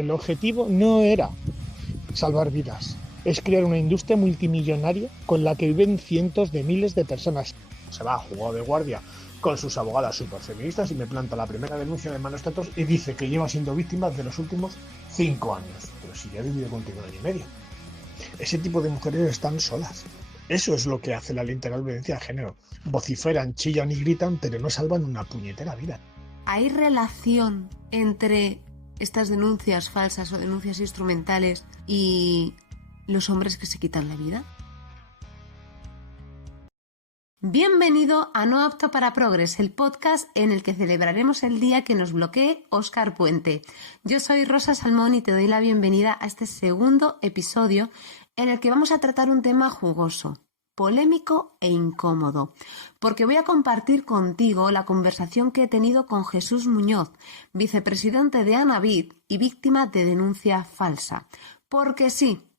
el objetivo no era salvar vidas, es crear una industria multimillonaria con la que viven cientos de miles de personas. Se va jugado de guardia con sus abogadas superfeministas y me planta la primera denuncia de malos tratos y dice que lleva siendo víctima de los últimos 5 años. Pero si ya he vivido contigo 1 año y medio. Ese tipo de mujeres están solas. Eso es lo que hace la literal violencia de género. Vociferan, chillan y gritan, pero no salvan una puñetera vida. ¿Hay relación entre estas denuncias falsas o denuncias instrumentales y los hombres que se quitan la vida? Bienvenido a No Apto para Progres, el podcast en el que celebraremos el día que nos bloquee Óscar Puente. Yo soy Rosa Salmón y te doy la bienvenida a este segundo episodio en el que vamos a tratar un tema jugoso, polémico e incómodo, porque voy a compartir contigo la conversación que he tenido con Jesús Muñoz, vicepresidente de Anavid y víctima de denuncia falsa. Porque sí,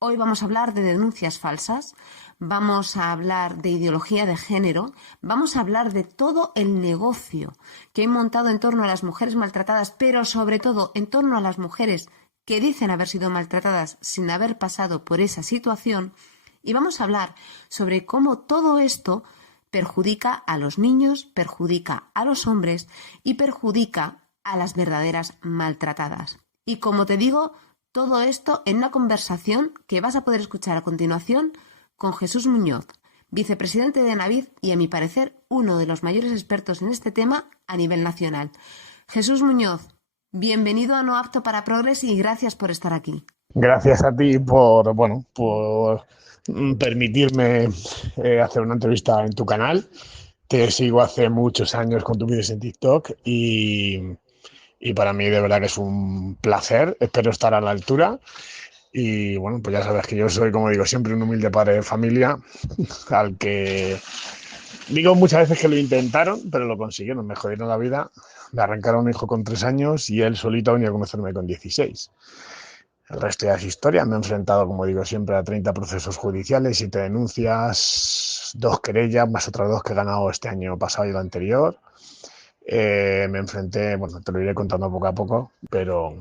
hoy vamos a hablar de denuncias falsas, vamos a hablar de ideología de género, vamos a hablar de todo el negocio que he montado en torno a las mujeres maltratadas, pero sobre todo en torno a las mujeres que dicen haber sido maltratadas sin haber pasado por esa situación, y vamos a hablar sobre cómo todo esto perjudica a los niños, perjudica a los hombres y perjudica a las verdaderas maltratadas. Y como te digo, todo esto en una conversación que vas a poder escuchar a continuación con Jesús Muñoz, vicepresidente de Anavid y, a mi parecer, uno de los mayores expertos en este tema a nivel nacional. Jesús Muñoz, bienvenido a No Apto para Progres y gracias por estar aquí. Gracias a ti por permitirme hacer una entrevista en tu canal. Te sigo hace muchos años con tus vídeos en TikTok y para mí de verdad que es un placer. Espero estar a la altura. Y bueno, pues ya sabes que yo soy, como digo, siempre un humilde padre de familia al que digo muchas veces que lo intentaron, pero lo consiguieron, me jodieron la vida. Me arrancaron un hijo con 3 años y él solito venía a conocerme con 16. El resto ya es historia. Me he enfrentado, como digo siempre, a 30 procesos judiciales, 7 denuncias, 2 querellas, más otras 2 que he ganado este año pasado y el anterior. Me enfrenté, bueno, te lo iré contando poco a poco, pero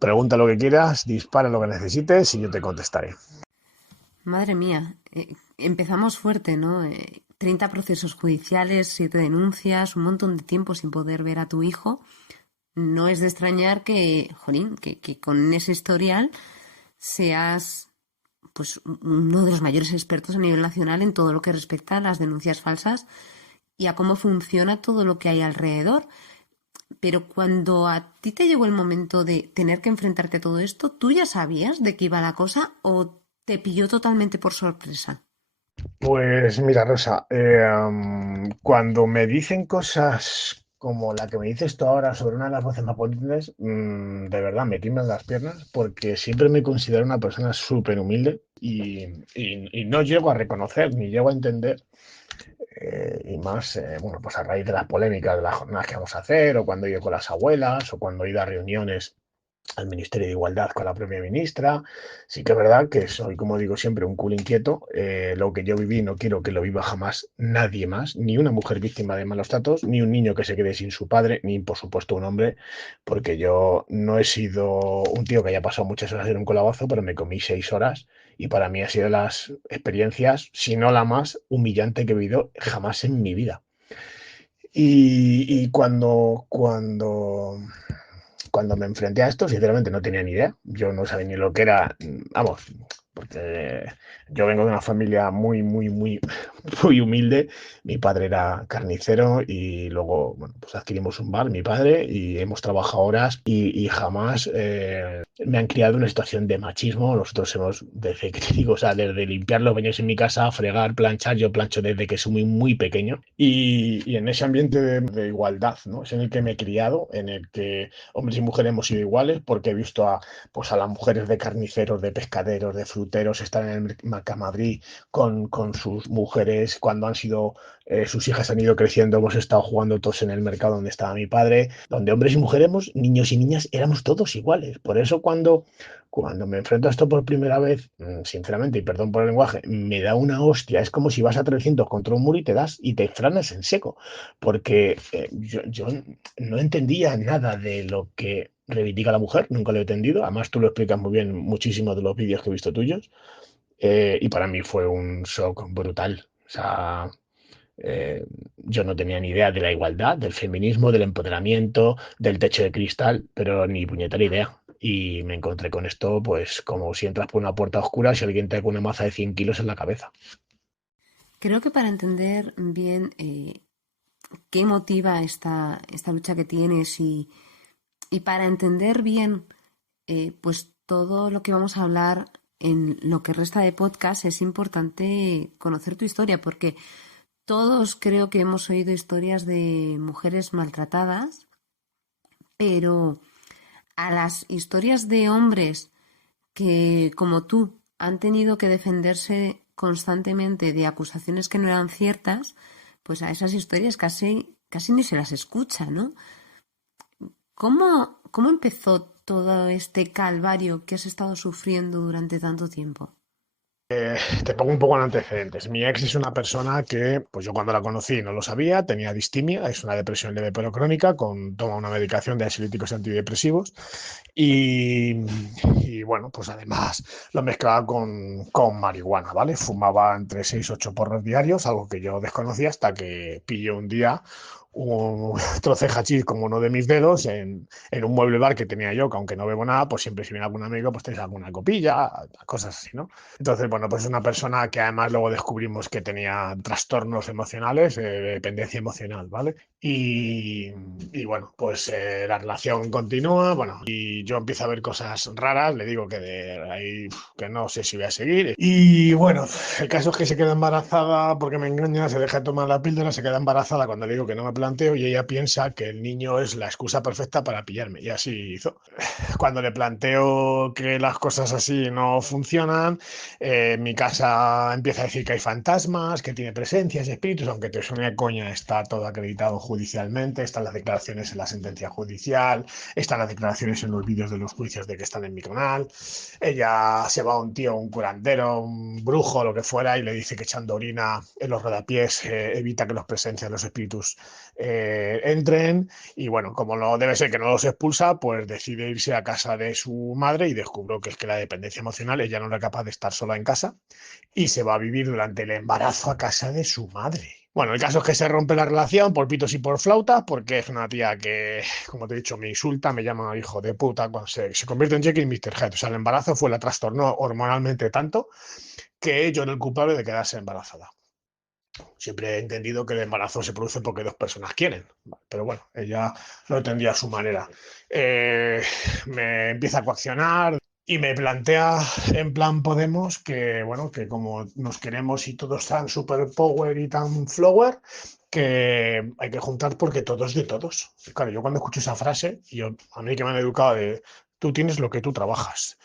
pregunta lo que quieras, dispara lo que necesites y yo te contestaré. Madre mía, empezamos fuerte, ¿no? 30 procesos judiciales, 7 denuncias, un montón de tiempo sin poder ver a tu hijo. No es de extrañar que, jolín, que con ese historial seas pues uno de los mayores expertos a nivel nacional en todo lo que respecta a las denuncias falsas y a cómo funciona todo lo que hay alrededor. Pero cuando a ti te llegó el momento de tener que enfrentarte a todo esto, ¿tú ya sabías de qué iba la cosa o te pilló totalmente por sorpresa? Pues mira, Rosa, cuando me dicen cosas como la que me dices tú ahora sobre una de las voces más potentes, de verdad me tiemblan las piernas porque siempre me considero una persona súper humilde y no llego a reconocer ni llego a entender, y más, bueno, pues a raíz de las polémicas de las jornadas que vamos a hacer o cuando he ido con las abuelas o cuando he ido a reuniones al Ministerio de Igualdad con la propia ministra. Sí que es verdad que soy, como digo siempre, un culo inquieto. Lo que yo viví no quiero que lo viva jamás nadie más, ni una mujer víctima de malos tratos, ni un niño que se quede sin su padre, ni por supuesto un hombre, porque yo no he sido un tío que haya pasado muchas horas en un colabozo, pero me comí 6 horas y para mí ha sido de las experiencias, si no la más humillante que he vivido jamás en mi vida. Y cuando me enfrenté a esto, sinceramente no tenía ni idea. Yo no sabía ni lo que era, vamos, porque yo vengo de una familia muy humilde. Mi padre era carnicero y luego, bueno, pues adquirimos un bar, mi padre, y hemos trabajado horas y jamás me han criado una situación de machismo. Nosotros hemos, desde que te digo, o sea, desde limpiar los baños en mi casa, fregar, planchar, yo plancho desde que soy muy pequeño. Y en ese ambiente de igualdad, ¿no? Es en el que me he criado, en el que hombres y mujeres hemos sido iguales, porque he visto pues a las mujeres de carniceros, de pescaderos, de fruteros estar en el Mercamadrid con sus mujeres cuando han sido, sus hijas han ido creciendo, hemos estado jugando todos en el mercado donde estaba mi padre, donde hombres y mujeres, niños y niñas, éramos todos iguales. Por eso cuando me enfrento a esto por primera vez, sinceramente, y perdón por el lenguaje, me da una hostia. Es como si vas a 300 contra un muro y te franas en seco, porque yo no entendía nada de lo que reivindica a la mujer, nunca lo he entendido. Además, tú lo explicas muy bien muchísimos de los vídeos que he visto tuyos. Y para mí fue un shock brutal. O sea, yo no tenía ni idea de la igualdad, del feminismo, del empoderamiento, del techo de cristal, pero ni puñetera idea. Y me encontré con esto, pues como si entras por una puerta oscura si alguien te da con una maza de 100 kilos en la cabeza. Creo que para entender bien qué motiva esta lucha que tienes y para entender bien pues todo lo que vamos a hablar en lo que resta de podcast, es importante conocer tu historia, porque todos creo que hemos oído historias de mujeres maltratadas, pero a las historias de hombres que, como tú, han tenido que defenderse constantemente de acusaciones que no eran ciertas, pues a esas historias casi ni se las escucha, ¿no? ¿Cómo empezó todo este calvario que has estado sufriendo durante tanto tiempo? Te pongo un poco en antecedentes. Mi ex es una persona que, pues yo cuando la conocí no lo sabía, tenía distimia, es una depresión leve pero crónica, toma una medicación de ansiolíticos y antidepresivos y, y bueno, pues además lo mezclaba con marihuana, ¿vale? Fumaba entre 6 y 8 porros diarios, algo que yo desconocía hasta que pillé un día un trozo de hachís como uno de mis dedos en un mueble bar que tenía yo, que aunque no bebo nada, pues siempre si viene algún amigo, pues tenéis alguna copilla, cosas así, ¿no? Entonces, bueno, pues es una persona que además luego descubrimos que tenía trastornos emocionales, dependencia emocional, ¿vale? Y bueno, pues la relación continúa, bueno, y yo empiezo a ver cosas raras, le digo que de ahí que no sé si voy a seguir. Y bueno, el caso es que se queda embarazada porque me engaña, se deja de tomar la píldora, se queda embarazada cuando le digo que no me planteo y ella piensa que el niño es la excusa perfecta para pillarme. Y así hizo. Cuando le planteo que las cosas así no funcionan, en mi casa empieza a decir que hay fantasmas, que tiene presencias, espíritus, aunque te suene a coña, está todo acreditado judicialmente, están las declaraciones en la sentencia judicial, están las declaraciones en los vídeos de los juicios de que están en mi canal. Ella se va a un tío, un curandero, un brujo, lo que fuera, y le dice que echando orina en los rodapiés evita que los presencias, los espíritus entren. Y bueno, como no debe ser que no los expulsa, pues decide irse a casa de su madre y descubrió que es que la dependencia emocional, ella no era capaz de estar sola en casa y se va a vivir durante el embarazo a casa de su madre. Bueno, el caso es que se rompe la relación por pitos y por flautas, porque es una tía que, como te he dicho, me insulta, me llama hijo de puta, cuando se convierte en Jekyll y Mr. Hyde. O sea, el embarazo la trastornó hormonalmente tanto que yo era el culpable de quedarse embarazada. Siempre he entendido que el embarazo se produce porque dos personas quieren, pero bueno, ella lo entendía a su manera. Eh, Me empieza a coaccionar y me plantea en plan Podemos que, bueno, que como nos queremos y todos tan super power y tan flower, que hay que juntar porque todo es de todos. Claro, yo cuando escucho esa frase, a mí que me han educado de tú tienes lo que tú trabajas,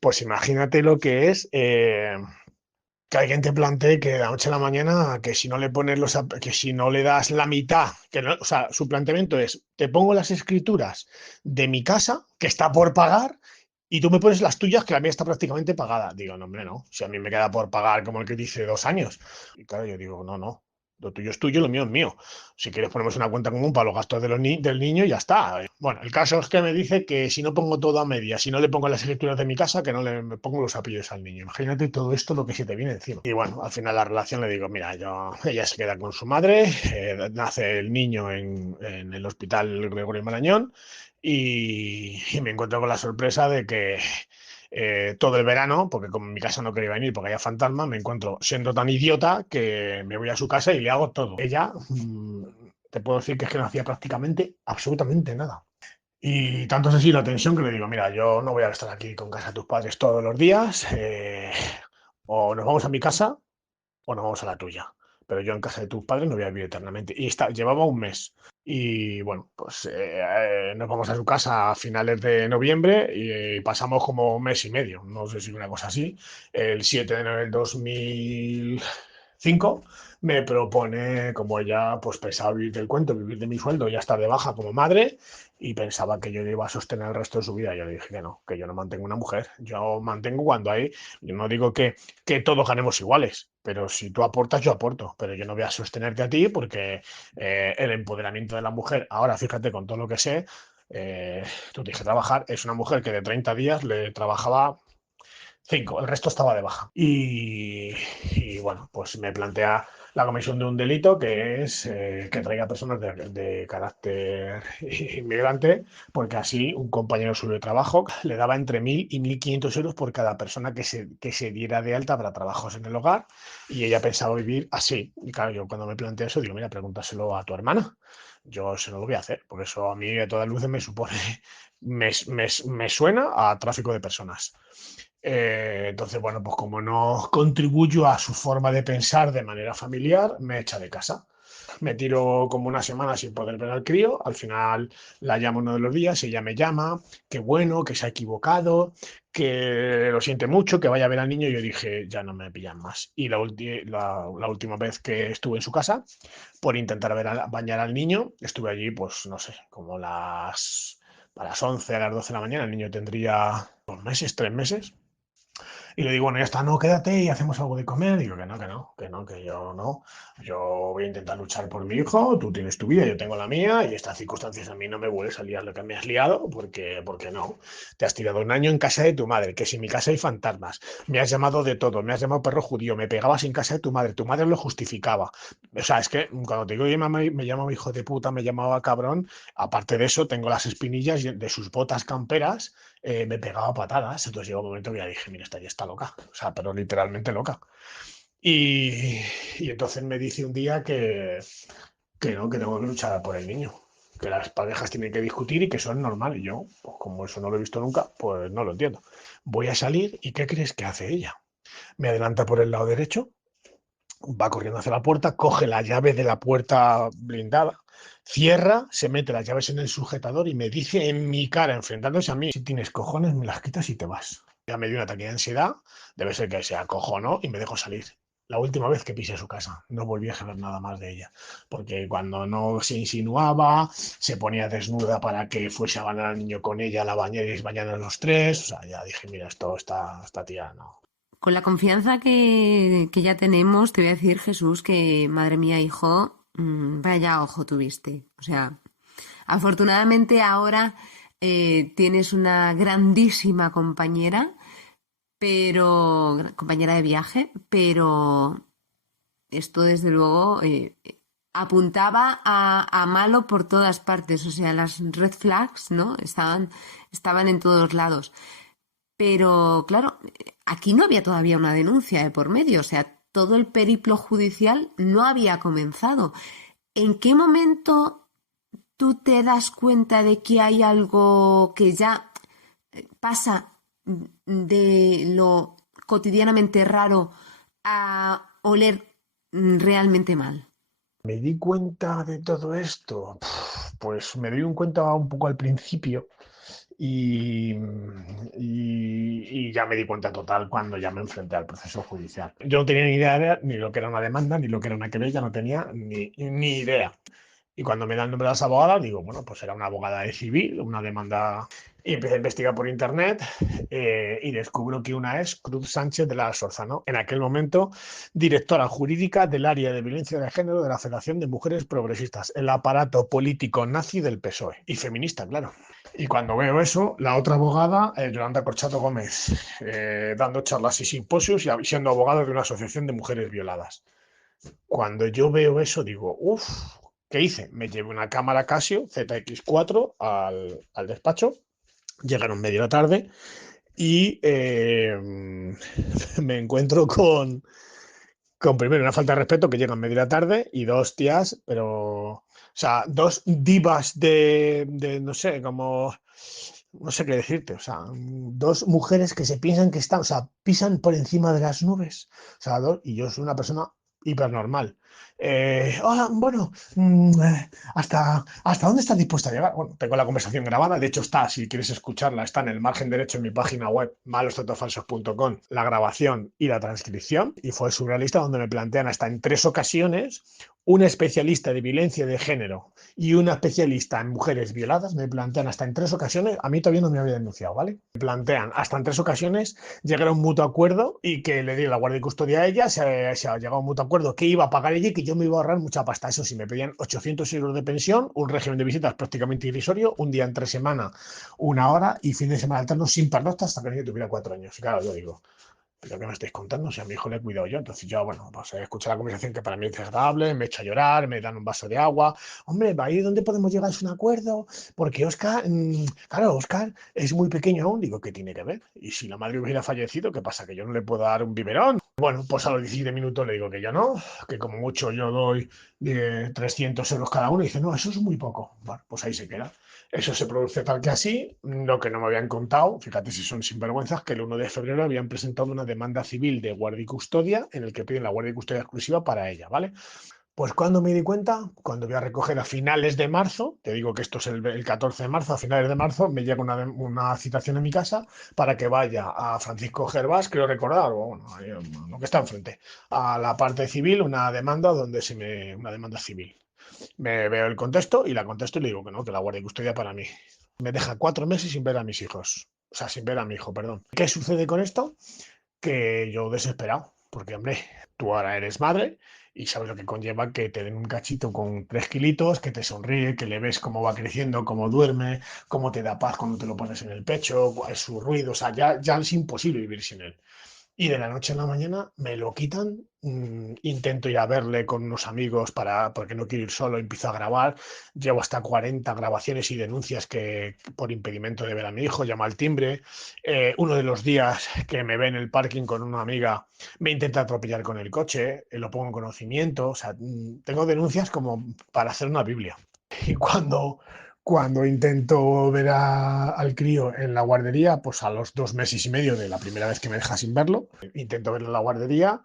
pues imagínate lo que es que alguien te plantee que de la noche a la mañana, que si no le pones que si no le das la mitad, o sea, su planteamiento es, te pongo las escrituras de mi casa, que está por pagar, y tú me pones las tuyas, que la mía está prácticamente pagada. Digo, no, hombre, no, si a mí me queda por pagar como el que dice 2 años. Y claro, yo digo, no, no. Lo tuyo es tuyo, lo mío es mío. Si quieres ponemos una cuenta común para los gastos de del niño y ya está. Bueno, el caso es que me dice que si no pongo todo a media, si no le pongo las escrituras de mi casa, que no le me pongo los apellidos al niño. Imagínate todo esto lo que se te viene encima. Y bueno, al final la relación le digo, mira, ella se queda con su madre, nace el niño en el hospital Gregorio Marañón y me encuentro con la sorpresa de que todo el verano, porque como en mi casa no quería venir porque había fantasma, me encuentro siendo tan idiota que me voy a su casa y le hago todo. Ella, te puedo decir que es que no hacía prácticamente absolutamente nada. Y tanto es así la tensión que le digo, mira, yo no voy a estar aquí con casa de tus padres todos los días, o nos vamos a mi casa o nos vamos a la tuya. Pero yo en casa de tus padres no voy a vivir eternamente. Y llevaba un mes. Y bueno, pues nos vamos a su casa a finales de noviembre y pasamos como un mes y medio, no sé si una cosa así. El 7 de enero del 2005 me propone, como ella pues pensaba vivir del cuento, vivir de mi sueldo, ya estar de baja como madre y pensaba que yo le iba a sostener el resto de su vida. Yo le dije que yo no mantengo una mujer, yo mantengo cuando hay, yo no digo que todos ganemos iguales, pero si tú aportas, yo aporto, pero yo no voy a sostenerte a ti porque el empoderamiento de la mujer, ahora fíjate con todo lo que sé, tú tienes que trabajar. Es una mujer que de 30 días le trabajaba 5, el resto estaba de baja. Y bueno, pues me plantea la comisión de un delito que es que traiga personas de carácter inmigrante, porque así un compañero suyo de trabajo le daba entre 1.000 y 1.500 euros por cada persona que se diera de alta para trabajos en el hogar, y ella pensaba vivir así. Y claro, yo cuando me planteé eso, digo, mira, pregúntaselo a tu hermana. Yo se lo voy a hacer, porque eso a mí de todas luces me supone, me suena a tráfico de personas. Entonces, bueno, pues como no contribuyo a su forma de pensar de manera familiar, me echa de casa. Me tiro como una semana sin poder ver al crío. Al final la llamo uno de los días, ella me llama, que bueno, que se ha equivocado, que lo siente mucho, que vaya a ver al niño. Y yo dije, ya no me pillan más. Y la última vez que estuve en su casa, por intentar bañar al niño, estuve allí, pues no sé, como a las 11, a las 12 de la mañana. El niño tendría 2 meses, 3 meses. Y le digo, bueno, ya está, no, quédate y hacemos algo de comer. Digo que no, que no, que no, que yo no. Yo voy a intentar luchar por mi hijo, tú tienes tu vida, yo tengo la mía, y estas circunstancias a mí no me vuelves a liar lo que me has liado, porque no. Te has tirado un año en casa de tu madre, que si en mi casa hay fantasmas, me has llamado de todo, me has llamado perro judío, me pegabas en casa de tu madre lo justificaba. O sea, es que cuando te digo, "Oye, mamá, me llama hijo de puta, me llamaba cabrón", aparte de eso, tengo las espinillas de sus botas camperas, me pegaba patadas. Entonces llegó un momento que ya dije, mira, esta ya está loca, o sea, pero literalmente loca. Y, y entonces me dice un día que no, que tengo que luchar por el niño, que las parejas tienen que discutir y que eso es normal. Y yo, pues como eso no lo he visto nunca, pues no lo entiendo. Voy a salir y ¿qué crees que hace ella? Me adelanta por el lado derecho, va corriendo hacia la puerta, coge la llave de la puerta blindada, cierra, se mete las llaves en el sujetador y me dice en mi cara, enfrentándose a mí, si tienes cojones, me las quitas y te vas. Ya me dio un ataque de ansiedad, debe ser que se acojonó y me dejó salir. La última vez que pisé su casa, no volví a saber nada más de ella, porque cuando no se insinuaba, se ponía desnuda para que fuese a bañar al niño con ella a la bañera y bañaran los tres. O sea, ya dije, mira, esta tía no. Con la confianza que ya tenemos, te voy a decir, Jesús, que madre mía, hijo, vaya ojo tuviste. O sea, afortunadamente ahora tienes una grandísima compañera, pero compañera de viaje, pero esto desde luego apuntaba a malo por todas partes. O sea, las red flags, ¿no? Estaban en todos lados. Pero claro, aquí no había todavía una denuncia de por medio, o sea, todo el periplo judicial no había comenzado. ¿En qué momento tú te das cuenta de que hay algo que ya pasa de lo cotidianamente raro a oler realmente mal? Me di cuenta de todo esto, pues me di cuenta un poco al principio, y, y ya me di cuenta total cuando ya me enfrenté al proceso judicial. Yo no tenía ni idea ni lo que era una demanda, ni lo que era una querella, no tenía ni idea. Y cuando me dan el nombre de las abogadas, digo, bueno, pues era una abogada de civil, una demanda. Y empecé a investigar por internet, y descubro que una es Cruz Sánchez de la Sorzano, en aquel momento directora jurídica del área de violencia de género de la Federación de Mujeres Progresistas, el aparato político nazi del PSOE. Y feminista, claro. Y cuando veo eso, la otra abogada, Yolanda Corchato Gómez, dando charlas y simposios y siendo abogada de una asociación de mujeres violadas. Cuando yo veo eso, digo, uff, ¿qué hice? Me llevé una cámara Casio ZX4 al despacho, llegaron media tarde y me encuentro con primero una falta de respeto, que llegan media tarde, y dos tías, pero, o sea, dos divas no sé, como, no sé qué decirte, o sea, dos mujeres que se piensan que están, o sea, pisan por encima de las nubes, o sea, y yo soy una persona hipernormal. Hola, bueno, ¿hasta dónde estás dispuesta a llegar? Bueno, tengo la conversación grabada, de hecho está, si quieres escucharla, está en el margen derecho en mi página web, malostatosfalsos.com, la grabación y la transcripción, y fue surrealista, donde me plantean hasta en 3 ocasiones un especialista de violencia de género y una especialista en mujeres violadas me plantean hasta en 3 ocasiones, a mí todavía no me había denunciado, ¿vale? Me plantean hasta en 3 ocasiones llegar a un mutuo acuerdo y que le diera la guardia y custodia a ella, se ha llegado a un mutuo acuerdo que iba a pagar ella y que yo me iba a ahorrar mucha pasta. Eso sí, me pedían 800 euros de pensión, un régimen de visitas prácticamente irrisorio, un día entre semana, 1 hora y fin de semana alterno sin pernoctas hasta que el niño tuviera 4 años. Y claro, yo digo, ¿pero qué me estáis contando? Si a mi hijo le he cuidado yo. Entonces yo, bueno, pues escucho la conversación que para mí es desagradable, me echo a llorar, me dan un vaso de agua. Hombre, ahí donde podemos llegar es un acuerdo, porque Oscar, claro, Oscar es muy pequeño aún. Digo, ¿qué tiene que ver? Y si la madre hubiera fallecido, ¿qué pasa? ¿Que yo no le puedo dar un biberón? Bueno, pues a los 17 minutos le digo que yo no, que como mucho yo doy 300 euros cada uno. Y dice, no, eso es muy poco. Bueno, pues ahí se queda. Eso se produce tal que así, lo que no me habían contado, fíjate si son sinvergüenzas, que el 1 de febrero habían presentado una demanda civil de guardia y custodia en el que piden la guardia y custodia exclusiva para ella, ¿vale? Pues cuando me di cuenta, cuando voy a recoger a finales de marzo, te digo que esto es el 14 de marzo, a finales de marzo me llega una citación en mi casa para que vaya a Francisco Gervás, creo recordar, o bueno, ahí, lo que está enfrente, a la parte civil, una demanda civil. Me veo el contexto y la contesto y le digo que no, que la guardia y custodia para mí. Me deja 4 meses sin ver a mis hijos. O sea, sin ver a mi hijo, perdón. ¿Qué sucede con esto? Que yo desesperado, porque hombre, tú ahora eres madre y sabes lo que conlleva que te den un cachito con 3 kilitos, que te sonríe, que le ves cómo va creciendo, cómo duerme, cómo te da paz cuando te lo pones en el pecho, cuál es su ruido, o sea, ya es imposible vivir sin él. Y de la noche a la mañana me lo quitan. Intento ir a verle con unos amigos porque no quiero ir solo, empiezo a grabar. Llevo hasta 40 grabaciones y denuncias que por impedimento de ver a mi hijo, llama al timbre. Uno de los días que me ve en el parking con una amiga, me intenta atropellar con el coche, lo pongo en conocimiento. O sea, tengo denuncias como para hacer una Biblia. Y cuando intento ver al crío en la guardería, pues a los 2 meses y medio de la primera vez que me deja sin verlo, intento verlo en la guardería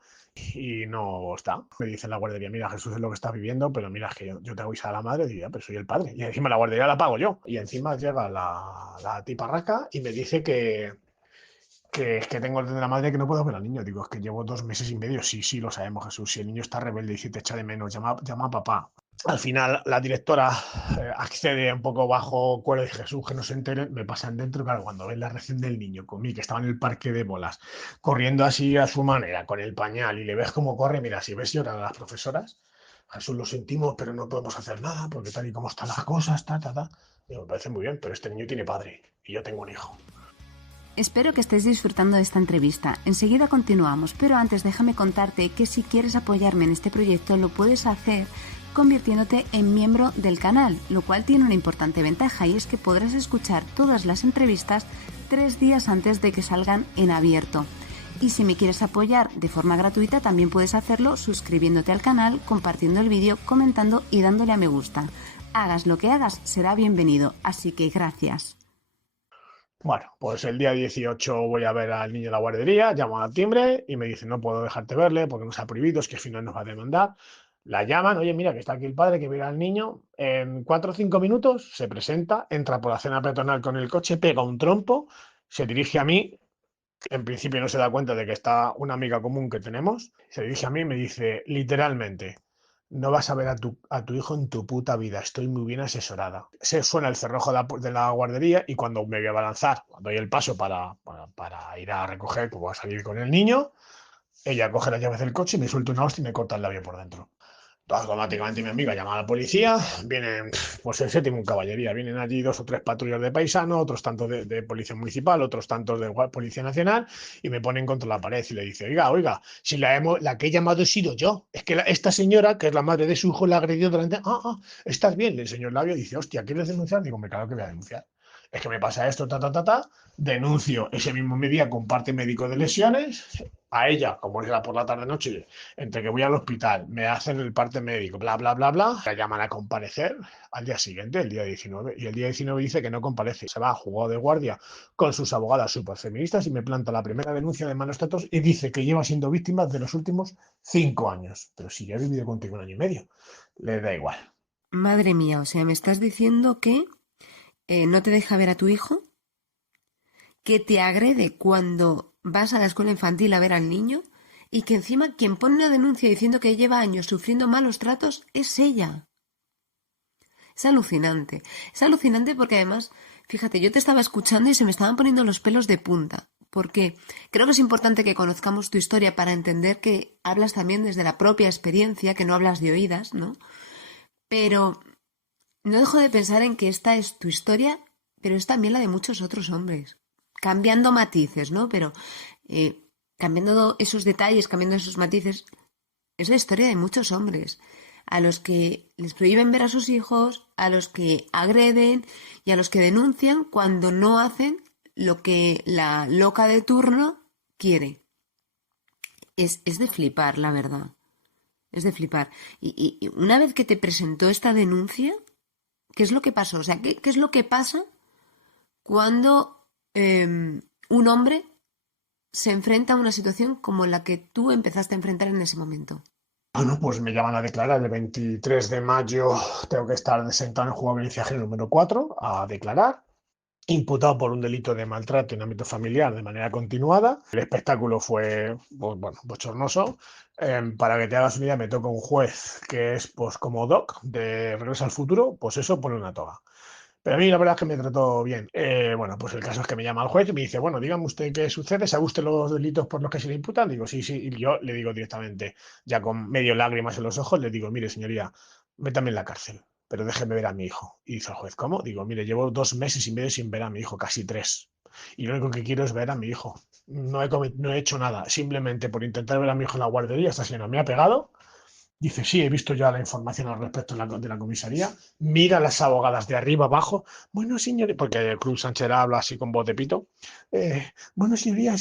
y no está. Me dice en la guardería, mira, Jesús es lo que está viviendo, pero mira, es que yo te hago avisar a la madre y digo, pero soy el padre. Y encima la guardería la pago yo. Y encima llega la tiparraca y me dice que es que tengo orden de la madre que no puedo ver al niño. Digo, es que llevo 2 meses y medio. Sí, sí, lo sabemos, Jesús. Si el niño está rebelde y si te echa de menos, llama a papá. Al final, la directora accede un poco bajo cuerda de Jesús, que no se enteren, me pasan dentro. Claro, cuando ven la reacción del niño conmigo, que estaba en el parque de bolas, corriendo así a su manera, con el pañal, y le ves cómo corre, mira, si ves llorar a las profesoras, Jesús, lo sentimos, pero no podemos hacer nada, porque tal y como están las cosas, ta. Digo, me parece muy bien, pero este niño tiene padre, y yo tengo un hijo. Espero que estés disfrutando de esta entrevista. Enseguida continuamos, pero antes déjame contarte que si quieres apoyarme en este proyecto lo puedes hacer convirtiéndote en miembro del canal, lo cual tiene una importante ventaja y es que podrás escuchar todas las entrevistas 3 días antes de que salgan en abierto. Y si me quieres apoyar de forma gratuita también puedes hacerlo suscribiéndote al canal, compartiendo el vídeo, comentando y dándole a me gusta. Hagas lo que hagas, será bienvenido, así que gracias. Bueno, pues el día 18 voy a ver al niño en la guardería, llamo al timbre y me dicen, no puedo dejarte verle porque nos ha prohibido, es que al final nos va a demandar. La llaman, oye, mira, que está aquí el padre, que mira al niño. En 4 o 5 minutos se presenta, entra por la acera peatonal con el coche, pega un trompo, se dirige a mí. En principio no se da cuenta de que está una amiga común que tenemos. Se dirige a mí y me dice, literalmente, no vas a ver a tu hijo en tu puta vida, estoy muy bien asesorada. Se suena el cerrojo de la guardería y cuando me voy a lanzar, cuando doy el paso para ir a recoger, que voy a salir con el niño, ella coge las llaves del coche y me suelta una hostia y me corta el labio por dentro. Automáticamente mi amiga llama a la policía, vienen, pues el séptimo en caballería, vienen allí 2 o 3 patrullas de paisano, otros tantos de policía municipal, otros tantos de policía nacional, y me ponen contra la pared y le dice, oiga, si la que he llamado he sido yo, es que esta señora, que es la madre de su hijo, la agredió durante, estás bien, le enseñó el labio y dice, hostia, ¿quieres denunciar? Digo, me claro que voy a denunciar. Es que me pasa esto, denuncio ese mismo día con parte médico de lesiones, a ella, como era por la tarde-noche, entre que voy al hospital, me hacen el parte médico, bla, bla, bla, bla, la llaman a comparecer al día siguiente, el día 19, y el día 19 dice que no comparece, se va a juzgado de guardia con sus abogadas superfeministas y me planta la primera denuncia de malos tratos y dice que lleva siendo víctima de los últimos 5 años. Pero si ya he vivido contigo 1 año y medio, le da igual. Madre mía, o sea, me estás diciendo que no te deja ver a tu hijo, que te agrede cuando vas a la escuela infantil a ver al niño y que encima quien pone una denuncia diciendo que lleva años sufriendo malos tratos es ella. Es alucinante porque además, fíjate, yo te estaba escuchando y se me estaban poniendo los pelos de punta, porque creo que es importante que conozcamos tu historia para entender que hablas también desde la propia experiencia, que no hablas de oídas, ¿no? Pero no dejo de pensar en que esta es tu historia, pero es también la de muchos otros hombres, cambiando matices, ¿no? Pero cambiando esos detalles, cambiando esos matices, es la historia de muchos hombres, a los que les prohíben ver a sus hijos, a los que agreden y a los que denuncian cuando no hacen lo que la loca de turno quiere. Es de flipar, la verdad. Es de flipar. Y una vez que te presentó esta denuncia, ¿qué es lo que pasó? O sea, ¿qué es lo que pasa cuando un hombre se enfrenta a una situación como la que tú empezaste a enfrentar en ese momento? Bueno, pues me llaman a declarar el 23 de mayo, tengo que estar sentado en el juzgado de violencia de género número 4 a declarar, imputado por un delito de maltrato en ámbito familiar de manera continuada. El espectáculo fue, pues, bueno, bochornoso. Para que te hagas una idea, me toca un juez que es pues como Doc de Regreso al Futuro, pues eso pone una toga. Pero a mí la verdad es que me trató bien. Bueno, pues el caso es que me llama el juez y me dice, bueno, dígame usted qué sucede, ¿sabe usted los delitos por los que se le imputan? Digo, sí, sí. Y yo le digo directamente, ya con medio lágrimas en los ojos, le digo, mire, señoría, métame en la cárcel, pero déjeme ver a mi hijo. Y dice el juez, ¿cómo? Digo, mire, llevo 2 meses y medio sin ver a mi hijo, casi 3. Y lo único que quiero es ver a mi hijo. No he hecho nada. Simplemente por intentar ver a mi hijo en la guardería, esta señora me ha pegado. Dice, sí, he visto ya la información al respecto de la comisaría. Mira las abogadas de arriba abajo. Bueno, señor, porque Cruz Sánchez habla así con voz de pito. Bueno, señoría,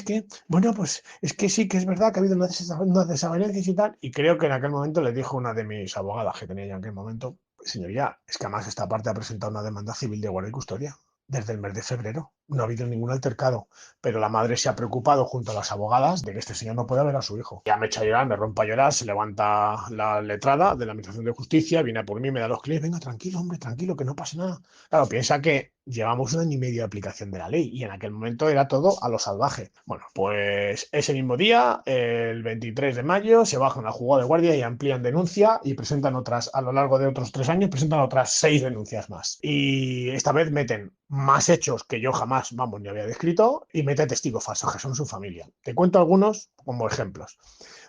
bueno, pues es que sí que es verdad que ha habido unas desavenencias y tal. Y creo que en aquel momento le dijo una de mis abogadas que tenía ya en aquel momento, señoría, es que además esta parte ha presentado una demanda civil de guardia y custodia desde el mes de febrero. No ha habido ningún altercado, pero la madre se ha preocupado junto a las abogadas de que este señor no pueda ver a su hijo. Ya me echa a llorar, me rompe a llorar, se levanta la letrada de la Administración de Justicia, viene a por mí, me da los clics, venga, tranquilo, hombre, tranquilo, que no pase nada. Claro, piensa que llevamos 1 año y medio de aplicación de la ley y en aquel momento era todo a lo salvaje. Bueno, pues ese mismo día, el 23 de mayo, se bajan al juzgado de guardia y amplían denuncia y presentan otras, a lo largo de otros 3 años, presentan otras 6 denuncias más. Y esta vez meten más hechos que yo jamás, vamos, ni había descrito, y mete testigos falsos, que son su familia. Te cuento algunos como ejemplos.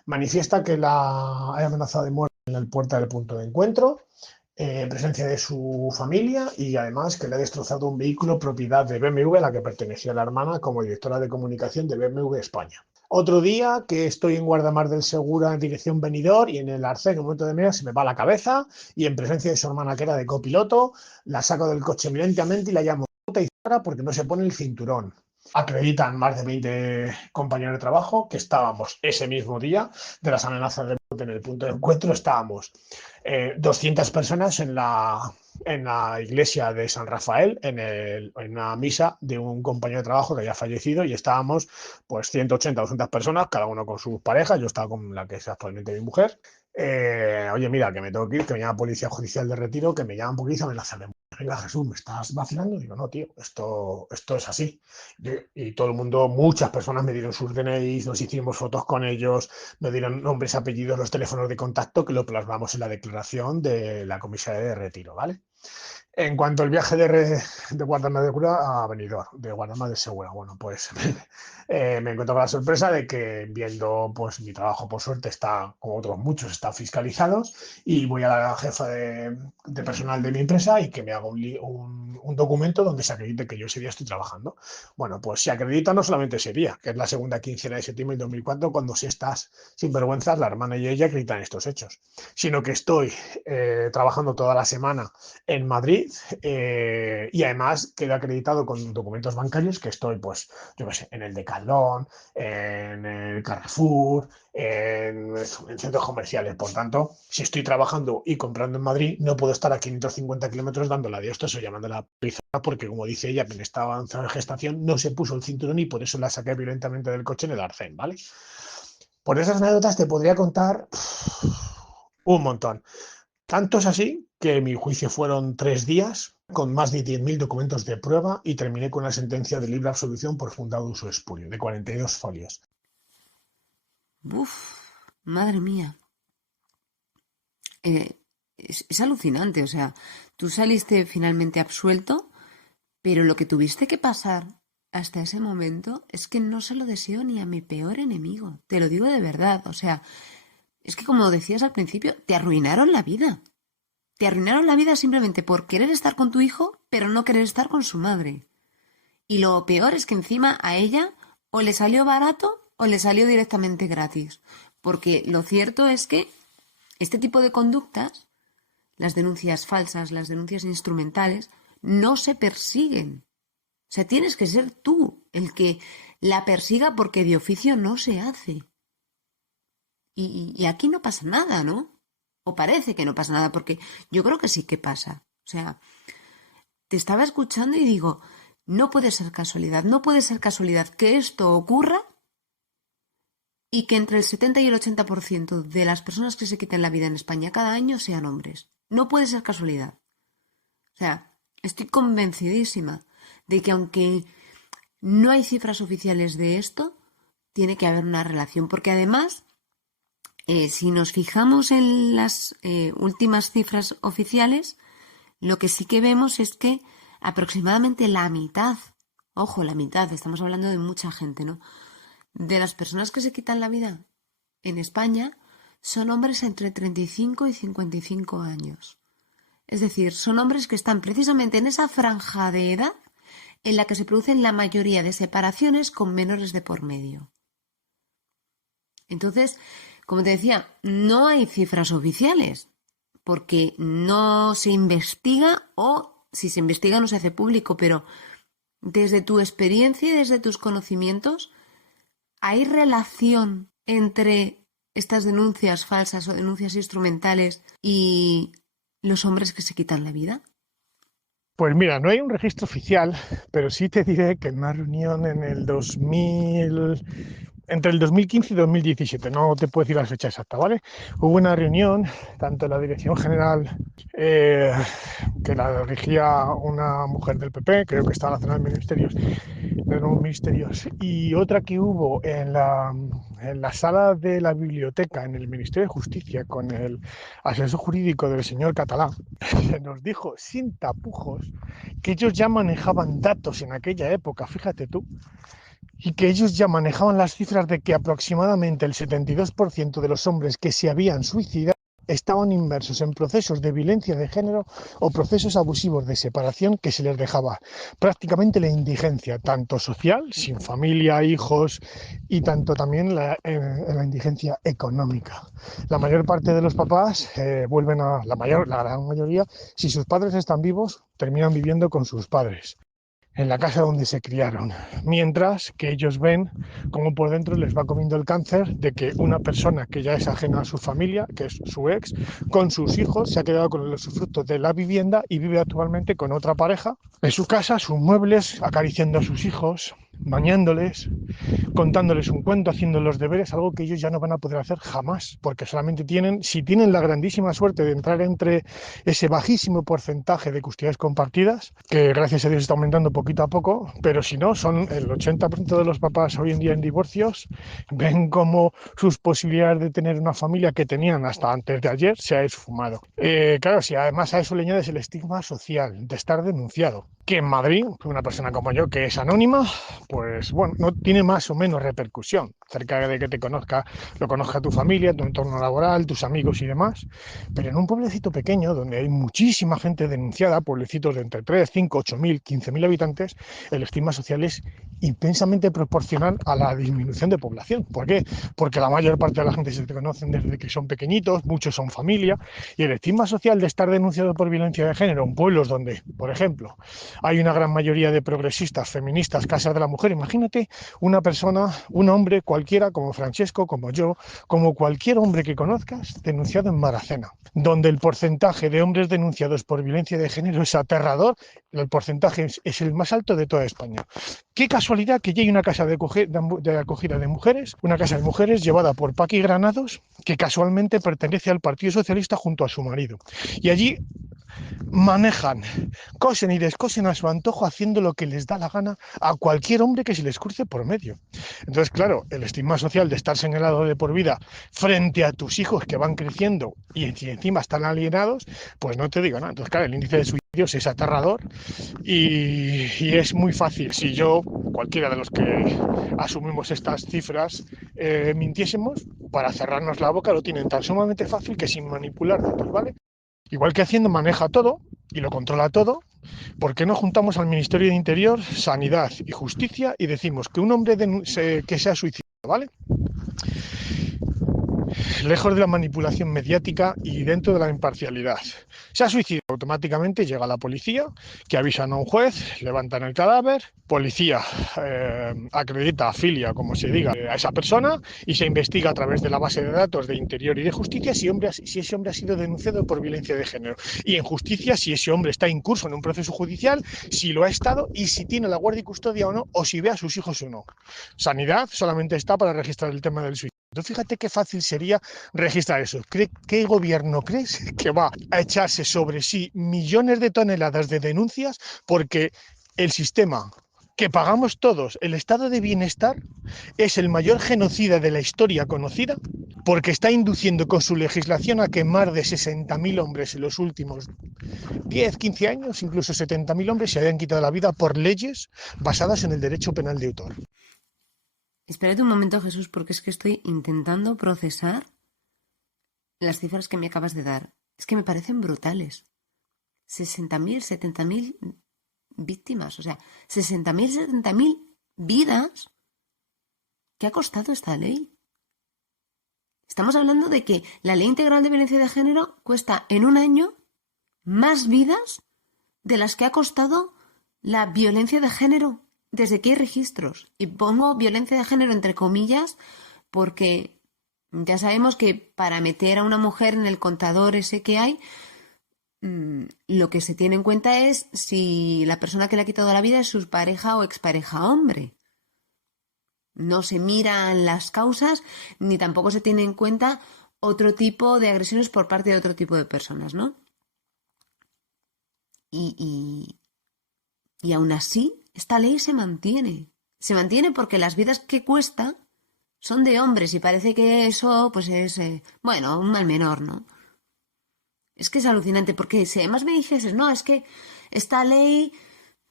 Manifiesta que la ha amenazado de muerte en la puerta del punto de encuentro, en presencia de su familia, y además que le ha destrozado un vehículo propiedad de BMW, a la que pertenecía la hermana como directora de comunicación de BMW España. Otro día que estoy en Guardamar del Segura en dirección Benidorm y en el arcén, en un momento de media, se me va la cabeza y en presencia de su hermana que era de copiloto, la saco del coche violentamente y la llamo puta y porque no se pone el cinturón. Acreditan más de 20 compañeros de trabajo que estábamos ese mismo día de las amenazas de muerte en el punto de encuentro. Estábamos 200 personas en la iglesia de San Rafael, en una misa de un compañero de trabajo que había fallecido, y estábamos pues 180 200 personas, cada uno con sus parejas. Yo estaba con la que es actualmente mi mujer. Oye, mira, que me tengo que ir, que me llama Policía Judicial de Retiro, que me llaman porque dice amenaza de muerte. Venga, Jesús, ¿me estás vacilando? Digo, no, tío, esto es así. Y todo el mundo, muchas personas me dieron sus DNIs, nos hicimos fotos con ellos, me dieron nombres, apellidos, los teléfonos de contacto, que lo plasmamos en la declaración de la comisaría de Retiro, ¿vale? En cuanto al viaje de Guardamar de Cura a Benidorm, de Guardamar de Segura, bueno, pues me encuentro con la sorpresa de que viendo pues mi trabajo, por suerte, está, como otros muchos, está fiscalizados, y voy a la jefa de personal de mi empresa y que me haga un documento donde se acredite que yo ese día estoy trabajando. Bueno, pues se acredita no solamente ese día, que es la segunda quincena de septiembre de 2004, cuando si estás sin vergüenzas, la hermana y ella acreditan estos hechos, sino que estoy trabajando toda la semana en Madrid, y además quedo acreditado con documentos bancarios que estoy, pues, yo qué sé, en el Decathlon, en el Carrefour, en centros comerciales. Por tanto, si estoy trabajando y comprando en Madrid, no puedo estar a 550 kilómetros dando la de esto o llamando a la policía, porque, como dice ella, que estaba avanzada en gestación, no se puso el cinturón y por eso la saqué violentamente del coche en el arcén, ¿vale? Por esas anécdotas te podría contar un montón. Tanto es así que mi juicio fueron 3 días, con más de 10.000 documentos de prueba, y terminé con una sentencia de libre absolución por fundado uso espurio, de 42 folios. Uf, madre mía. Es alucinante, o sea, tú saliste finalmente absuelto, pero lo que tuviste que pasar hasta ese momento es que no se lo deseo ni a mi peor enemigo, te lo digo de verdad, o sea, es que como decías al principio, te arruinaron la vida. Te arruinaron la vida simplemente por querer estar con tu hijo, pero no querer estar con su madre. Y lo peor es que encima a ella o le salió barato o le salió directamente gratis. Porque lo cierto es que este tipo de conductas, las denuncias falsas, las denuncias instrumentales, no se persiguen. O sea, tienes que ser tú el que la persiga porque de oficio no se hace. Y aquí no pasa nada, ¿no? O parece que no pasa nada, porque yo creo que sí que pasa. O sea, te estaba escuchando y digo, no puede ser casualidad que esto ocurra y que entre el 70 y el 80% de las personas que se quitan la vida en España cada año sean hombres. No puede ser casualidad. O sea, estoy convencidísima de que aunque no hay cifras oficiales de esto, tiene que haber una relación, porque además, si nos fijamos en las últimas cifras oficiales, lo que sí que vemos es que aproximadamente la mitad, ojo, la mitad, estamos hablando de mucha gente, ¿no?, de las personas que se quitan la vida en España son hombres entre 35 y 55 años. Es decir, son hombres que están precisamente en esa franja de edad en la que se producen la mayoría de separaciones con menores de por medio. Entonces, como te decía, no hay cifras oficiales porque no se investiga, o si se investiga no se hace público, pero desde tu experiencia y desde tus conocimientos, ¿hay relación entre estas denuncias falsas o denuncias instrumentales y los hombres que se quitan la vida? Pues mira, no hay un registro oficial, pero sí te diré que en una reunión en el 2000, entre el 2015 y 2017, no te puedo decir la fecha exacta, ¿vale? Hubo una reunión, tanto en la Dirección General, que la dirigía una mujer del PP, creo que estaba en la zona de ministerios, de nuevos ministerios, y otra que hubo en la sala de la biblioteca en el Ministerio de Justicia con el asesor jurídico del señor Catalá. Se nos dijo sin tapujos que ellos ya manejaban datos en aquella época, fíjate tú, y que ellos ya manejaban las cifras de que aproximadamente el 72% de los hombres que se habían suicidado estaban inmersos en procesos de violencia de género o procesos abusivos de separación que se les dejaba prácticamente la indigencia, tanto social, sin familia, hijos, y tanto también la indigencia económica. La mayor parte de los papás vuelven a, la gran mayoría, si sus padres están vivos, terminan viviendo con sus padres en la casa donde se criaron, mientras que ellos ven cómo por dentro les va comiendo el cáncer de que una persona que ya es ajena a su familia, que es su ex, con sus hijos, se ha quedado con los frutos de la vivienda y vive actualmente con otra pareja en su casa, sus muebles, acariciando a sus hijos, bañándoles, contándoles un cuento, haciendo los deberes, algo que ellos ya no van a poder hacer jamás, porque solamente tienen, si tienen la grandísima suerte de entrar entre ese bajísimo porcentaje de custodias compartidas, que gracias a Dios está aumentando poquito a poco, pero si no, son el 80% de los papás hoy en día en divorcios, ven como sus posibilidades de tener una familia que tenían hasta antes de ayer se ha esfumado. Claro, si además a eso le añades el estigma social de estar denunciado, que en Madrid, una persona como yo que es anónima, pues bueno, no tiene más o menos repercusión cerca de que te conozca, lo conozca tu familia, tu entorno laboral, tus amigos y demás, pero en un pueblecito pequeño donde hay muchísima gente denunciada, pueblecitos de entre 3, 5, 8.000, 15.000 habitantes, el estigma social es intensamente proporcional a la disminución de población. ¿Por qué? Porque la mayor parte de la gente se te conocen desde que son pequeñitos, muchos son familia, y el estigma social de estar denunciado por violencia de género en pueblos donde, por ejemplo, hay una gran mayoría de progresistas, feministas, casas de la mujer. Imagínate una persona, un hombre cualquiera, como Francesco, como yo, como cualquier hombre que conozcas, denunciado en Maracena, donde el porcentaje de hombres denunciados por violencia de género es aterrador, el porcentaje es el más alto de toda España. Qué casualidad que ya hay una casa de acogida de mujeres, una casa de mujeres llevada por Paqui Granados, que casualmente pertenece al Partido Socialista junto a su marido. Y allí manejan, cosen y descosen a su antojo haciendo lo que les da la gana a cualquier hombre que se les cruce por medio. Entonces, claro, el estigma social de estar señalado de por vida frente a tus hijos que van creciendo y encima están alienados, pues no te digo nada. Entonces, claro, el índice de suicidios es aterrador y es muy fácil. Si yo, cualquiera de los que asumimos estas cifras, mintiésemos, para cerrarnos la boca lo tienen tan sumamente fácil que sin manipular datos, ¿vale? Igual que Hacienda maneja todo y lo controla todo, ¿por qué no juntamos al Ministerio de Interior, Sanidad y Justicia y decimos que un hombre que sea suicida, ¿vale? Lejos de la manipulación mediática y dentro de la imparcialidad. Se ha suicidado, automáticamente llega la policía, que avisan a un juez, levantan el cadáver, policía acredita, afilia, como se diga, a esa persona y se investiga a través de la base de datos de Interior y de Justicia si ese hombre ha sido denunciado por violencia de género. Y en Justicia si ese hombre está incurso en un proceso judicial, si lo ha estado y si tiene la guardia y custodia o no, o si ve a sus hijos o no. Sanidad solamente está para registrar el tema del suicidio. Entonces, fíjate qué fácil sería registrar eso. ¿Qué gobierno crees que va a echarse sobre sí millones de toneladas de denuncias porque el sistema que pagamos todos, el estado de bienestar, es el mayor genocida de la historia conocida porque está induciendo con su legislación a que más de 60.000 hombres en los últimos 10, 15 años, incluso 70.000 hombres se hayan quitado la vida por leyes basadas en el derecho penal de autor? Espérate un momento, Jesús, porque es que estoy intentando procesar las cifras que me acabas de dar. Es que me parecen brutales. 60.000, 70.000 víctimas, o sea, 60.000, 70.000 vidas. ¿Qué ha costado esta ley? Estamos hablando de que la Ley Integral de Violencia de Género cuesta en un año más vidas de las que ha costado la violencia de género desde que hay registros. Y pongo violencia de género entre comillas porque ya sabemos que para meter a una mujer en el contador ese que hay, lo que se tiene en cuenta es si la persona que le ha quitado la vida es su pareja o expareja hombre. No se miran las causas ni tampoco se tiene en cuenta otro tipo de agresiones por parte de otro tipo de personas, ¿no? Y aún así, esta ley se mantiene. Se mantiene porque las vidas que cuesta son de hombres y parece que eso pues es, bueno, un mal menor, ¿no? Es que es alucinante porque si además me dijeses, no, es que esta ley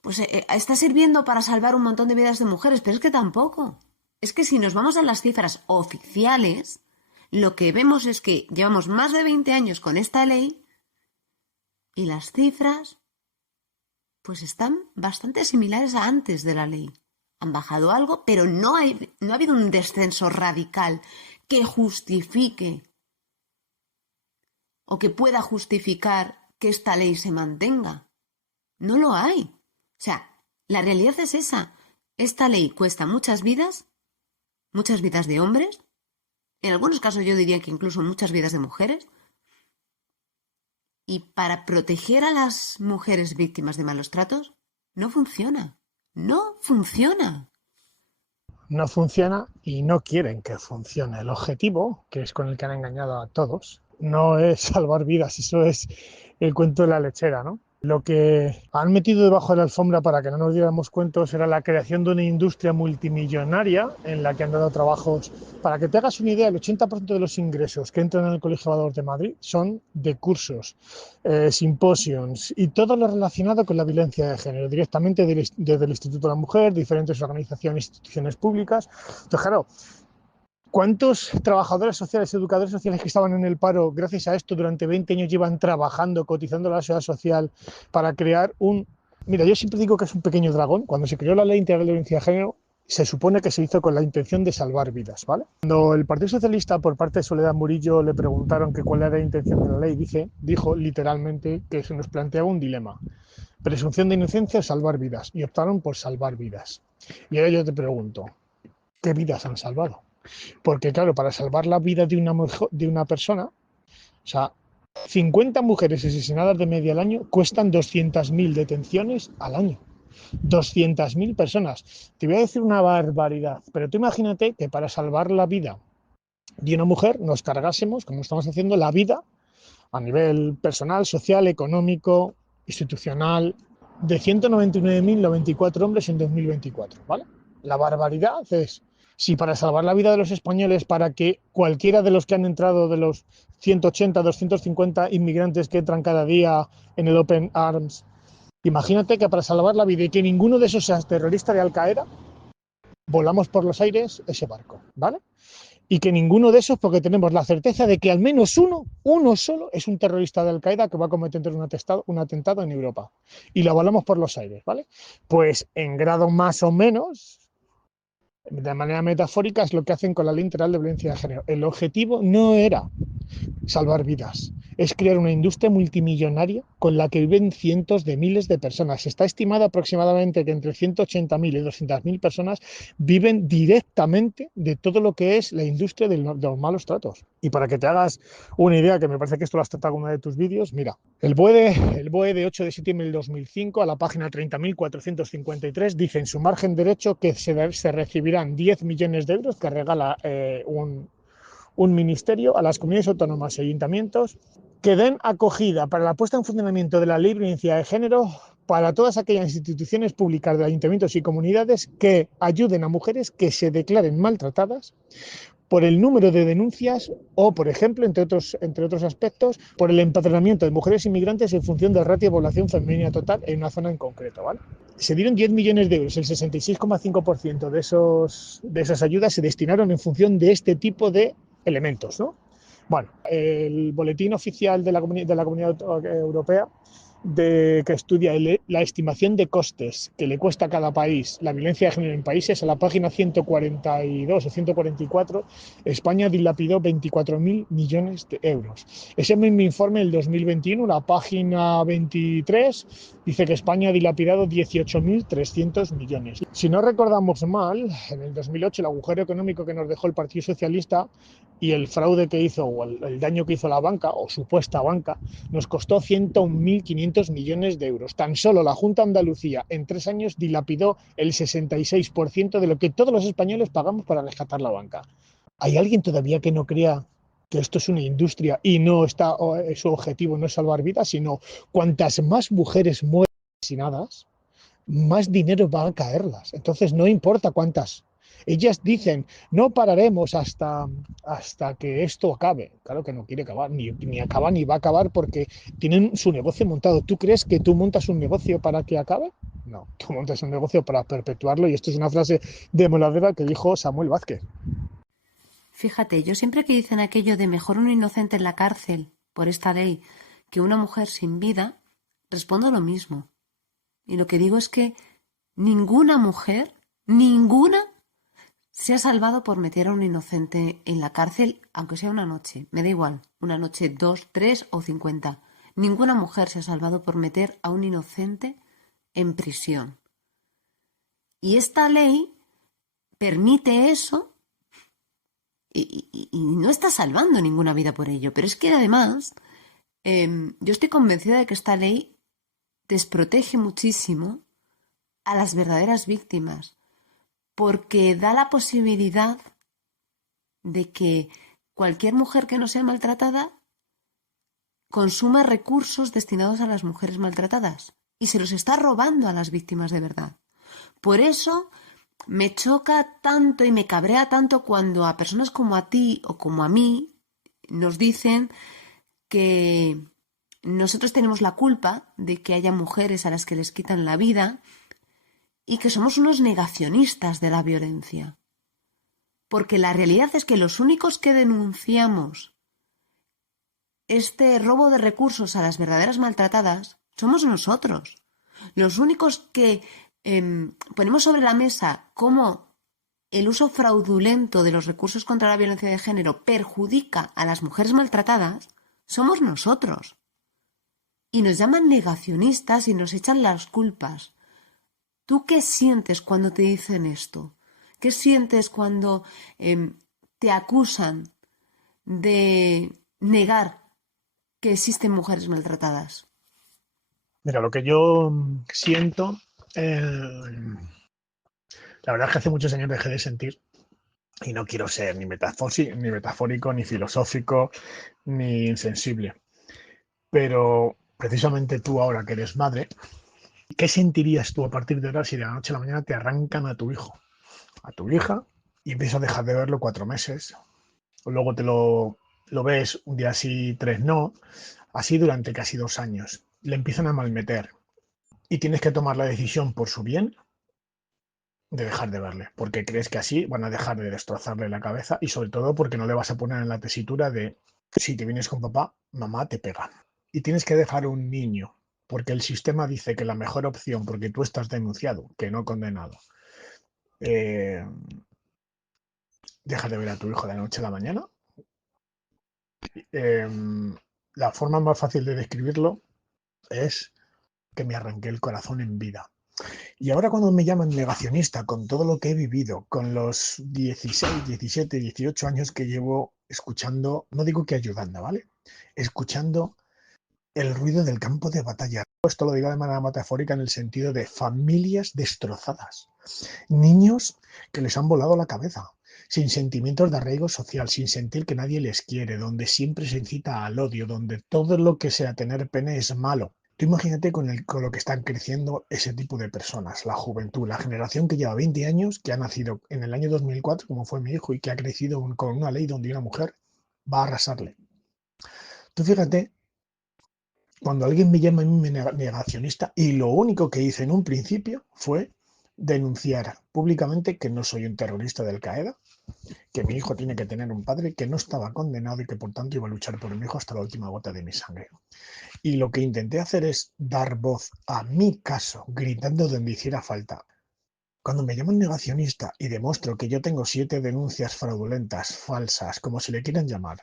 pues está sirviendo para salvar un montón de vidas de mujeres, pero es que tampoco. Es que si nos vamos a las cifras oficiales, lo que vemos es que llevamos más de 20 años con esta ley y las cifras pues están bastante similares a antes de la ley. Han bajado algo, pero no ha habido un descenso radical que justifique o que pueda justificar que esta ley se mantenga. No lo hay. O sea, la realidad es esa. Esta ley cuesta muchas vidas de hombres, en algunos casos yo diría que incluso muchas vidas de mujeres, y para proteger a las mujeres víctimas de malos tratos, no funciona. No funciona. No funciona y no quieren que funcione. El objetivo, que es con el que han engañado a todos, no es salvar vidas, eso es el cuento de la lechera, ¿no? Lo que han metido debajo de la alfombra para que no nos diéramos cuenta era la creación de una industria multimillonaria en la que han dado trabajos. Para que te hagas una idea, el 80% de los ingresos que entran en el Colegio de Valor de Madrid son de cursos, simposios y todo lo relacionado con la violencia de género, directamente desde el Instituto de la Mujer, diferentes organizaciones, instituciones públicas. Entonces, claro, ¿cuántos trabajadores sociales, educadores sociales que estaban en el paro, gracias a esto, durante 20 años llevan trabajando, cotizando a la seguridad social para crear un... Mira, yo siempre digo que es un pequeño dragón. Cuando se creó la Ley Integral de Violencia de Género, se supone que se hizo con la intención de salvar vidas, ¿vale? Cuando el Partido Socialista, por parte de Soledad Murillo, le preguntaron que cuál era la intención de la ley, dijo literalmente que se nos planteaba un dilema: presunción de inocencia o salvar vidas. Y optaron por salvar vidas. Y ahora yo te pregunto, ¿qué vidas han salvado? Porque, claro, para salvar la vida de una persona, o sea, 50 mujeres asesinadas de media al año cuestan 200.000 detenciones al año. 200.000 personas. Te voy a decir una barbaridad, pero tú imagínate que para salvar la vida de una mujer nos cargásemos, como estamos haciendo, la vida a nivel personal, social, económico, institucional, de 199.094 hombres en 2024, ¿vale? La barbaridad es, si para salvar la vida de los españoles, para que cualquiera de los que han entrado, de los 180, 250 inmigrantes que entran cada día en el Open Arms, imagínate que para salvar la vida y que ninguno de esos sea terrorista de Al Qaeda, volamos por los aires ese barco, ¿vale? Y que ninguno de esos, porque tenemos la certeza de que al menos uno solo, es un terrorista de Al Qaeda que va a cometer un atentado en Europa. Y lo volamos por los aires, ¿vale? Pues en grado más o menos, de manera metafórica, es lo que hacen con la ley integral de violencia de género. El objetivo no era salvar vidas, es crear una industria multimillonaria con la que viven cientos de miles de personas. Está estimado aproximadamente que entre 180.000 y 200.000 personas viven directamente de todo lo que es la industria de los malos tratos. Y para que te hagas una idea, que me parece que esto lo has tratado en uno de tus vídeos, mira, el BOE de 8 de septiembre del 2005, a la página 30.453, dice en su margen derecho que se recibirán 10 millones de euros que regala un ministerio a las comunidades autónomas y ayuntamientos que den acogida para la puesta en funcionamiento de la ley de violencia de género para todas aquellas instituciones públicas de ayuntamientos y comunidades que ayuden a mujeres que se declaren maltratadas por el número de denuncias o, por ejemplo, entre otros aspectos, por el empadronamiento de mujeres inmigrantes en función del ratio de población femenina total en una zona en concreto, ¿vale? Se dieron 10 millones de euros, el 66,5% de esas ayudas se destinaron en función de este tipo de elementos, ¿no? Bueno, el boletín oficial de la Comunidad Europea que estudia la estimación de costes que le cuesta a cada país la violencia de género en países, a la página 142 o 144, España dilapidó 24.000 millones de euros. Ese mismo informe del 2021, la página 23, dice que España ha dilapidado 18.300 millones. Si no recordamos mal, en el 2008 el agujero económico que nos dejó el Partido Socialista y el fraude que hizo o el daño que hizo la banca o supuesta banca nos costó 101.500 millones de euros. Tan solo la Junta de Andalucía en 3 años dilapidó el 66% de lo que todos los españoles pagamos para rescatar la banca. ¿Hay alguien todavía que no crea que esto es una industria y no está, su objetivo no es salvar vidas, sino cuantas más mujeres mueren asesinadas, más dinero van a caerlas? Entonces no importa cuántas. Ellas dicen, no pararemos hasta que esto acabe. Claro que no quiere acabar, ni acaba ni va a acabar porque tienen su negocio montado. ¿Tú crees que tú montas un negocio para que acabe? No, tú montas un negocio para perpetuarlo y esto es una frase demoledora que dijo Samuel Vázquez. Fíjate, yo siempre que dicen aquello de mejor un inocente en la cárcel por esta ley que una mujer sin vida, respondo lo mismo. Y lo que digo es que ninguna mujer, ninguna, se ha salvado por meter a un inocente en la cárcel, aunque sea una noche. Me da igual, una noche, 2, 3 o 50. Ninguna mujer se ha salvado por meter a un inocente en prisión. Y esta ley permite eso y no está salvando ninguna vida por ello. Pero es que además, yo estoy convencida de que esta ley desprotege muchísimo a las verdaderas víctimas, porque da la posibilidad de que cualquier mujer que no sea maltratada consuma recursos destinados a las mujeres maltratadas y se los está robando a las víctimas de verdad. Por eso me choca tanto y me cabrea tanto cuando a personas como a ti o como a mí nos dicen que nosotros tenemos la culpa de que haya mujeres a las que les quitan la vida y que somos unos negacionistas de la violencia. Porque la realidad es que los únicos que denunciamos este robo de recursos a las verdaderas maltratadas somos nosotros. Los únicos que ponemos sobre la mesa cómo el uso fraudulento de los recursos contra la violencia de género perjudica a las mujeres maltratadas somos nosotros. Y nos llaman negacionistas y nos echan las culpas. ¿Tú qué sientes cuando te dicen esto? ¿Qué sientes cuando te acusan de negar que existen mujeres maltratadas? Mira, lo que yo siento, la verdad es que hace muchos años dejé de sentir y no quiero ser ni metafórico, ni filosófico, ni insensible. Pero precisamente tú ahora que eres madre, ¿qué sentirías tú a partir de ahora si de la noche a la mañana te arrancan a tu hijo, a tu hija, y empiezas a dejar de verlo 4 meses? O luego lo ves un día sí, tres no, así durante casi 2 años. Le empiezan a malmeter y tienes que tomar la decisión por su bien de dejar de verle, porque crees que así van a dejar de destrozarle la cabeza y sobre todo porque no le vas a poner en la tesitura de si te vienes con papá, mamá te pega. Y tienes que dejar un niño, porque el sistema dice que la mejor opción, porque tú estás denunciado, que no condenado, eh, dejar de ver a tu hijo de la noche a la mañana. Eh, la forma más fácil de describirlo es que me arranqué el corazón en vida. Y ahora cuando me llaman negacionista con todo lo que he vivido, con los 16, 17, 18 años que llevo escuchando, no digo que ayudando, ¿vale? Escuchando el ruido del campo de batalla. Esto lo digo de manera metafórica en el sentido de familias destrozadas, niños que les han volado la cabeza, sin sentimientos de arraigo social, sin sentir que nadie les quiere, donde siempre se incita al odio, donde todo lo que sea tener pene es malo. Tú imagínate con lo que están creciendo ese tipo de personas, la juventud, la generación que lleva 20 años, que ha nacido en el año 2004, como fue mi hijo, y que ha crecido con una ley donde una mujer va a arrasarle. Tú fíjate, cuando alguien me llama a mí negacionista, y lo único que hice en un principio fue denunciar públicamente que no soy un terrorista de Al-Qaeda, que mi hijo tiene que tener un padre que no estaba condenado y que por tanto iba a luchar por mi hijo hasta la última gota de mi sangre. Y lo que intenté hacer es dar voz a mi caso, gritando donde hiciera falta. Cuando me llaman negacionista y demuestro que yo tengo 7 denuncias fraudulentas, falsas, como se le quieran llamar,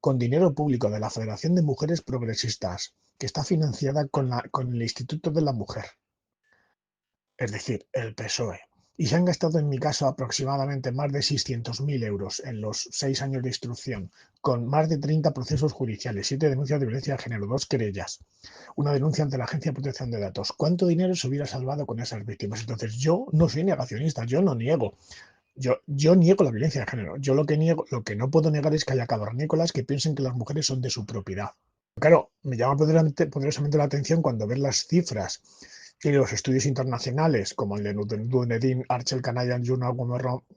con dinero público de la Federación de Mujeres Progresistas, que está financiada con el Instituto de la Mujer, es decir, el PSOE. Y se han gastado en mi caso aproximadamente más de 600.000 euros en los 6 años de instrucción, con más de 30 procesos judiciales, 7 denuncias de violencia de género, 2 querellas, una denuncia ante la Agencia de Protección de Datos. ¿Cuánto dinero se hubiera salvado con esas víctimas? Entonces, yo no soy negacionista, yo no niego. Yo niego la violencia de género. Yo lo que niego, lo que no puedo negar es que haya cavernícolas que piensen que las mujeres son de su propiedad. Claro, me llama poderosamente la atención cuando ves las cifras y los estudios internacionales, como el de Dunedin, Archel Canadian Journal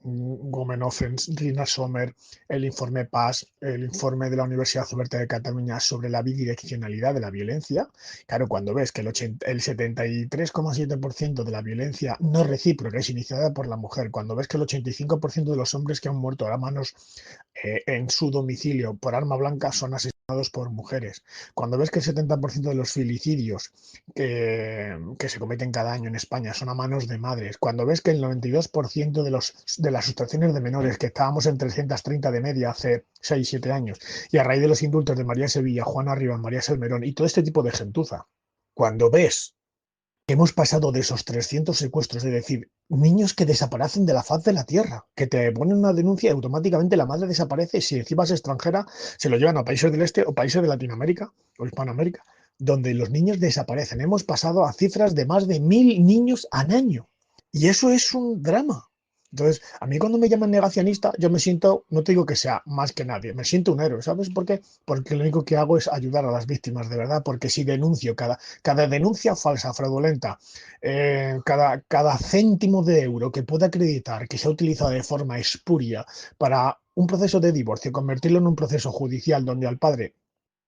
Women Offense, Rina Sommer, el informe PAS, el informe de la Universidad Oberta de Cataluña sobre la bidireccionalidad de la violencia. Claro, cuando ves que el 73,7% de la violencia no recíproca es iniciada por la mujer, cuando ves que el 85% de los hombres que han muerto a manos en su domicilio por arma blanca son asesinados por mujeres. Cuando ves que el 70% de los filicidios que se cometen cada año en España son a manos de madres, cuando ves que el 92% de las sustracciones de menores, que estábamos en 330 de media hace 6-7 años, y a raíz de los indultos de María Sevilla, Juana Rivas, María Selmerón y todo este tipo de gentuza, cuando ves que hemos pasado de esos 300 secuestros, es decir, niños que desaparecen de la faz de la tierra, que te ponen una denuncia y automáticamente la madre desaparece, si encima es extranjera, se lo llevan a países del este o países de Latinoamérica o Hispanoamérica, donde los niños desaparecen. Hemos pasado a cifras de más de 1.000 niños al año. Y eso es un drama. Entonces, a mí cuando me llaman negacionista, yo me siento, no te digo que sea más que nadie, me siento un héroe, ¿sabes por qué? Porque lo único que hago es ayudar a las víctimas de verdad, porque si denuncio cada denuncia falsa, fraudulenta, cada céntimo de euro que pueda acreditar que se ha utilizado de forma espuria para un proceso de divorcio, convertirlo en un proceso judicial donde al padre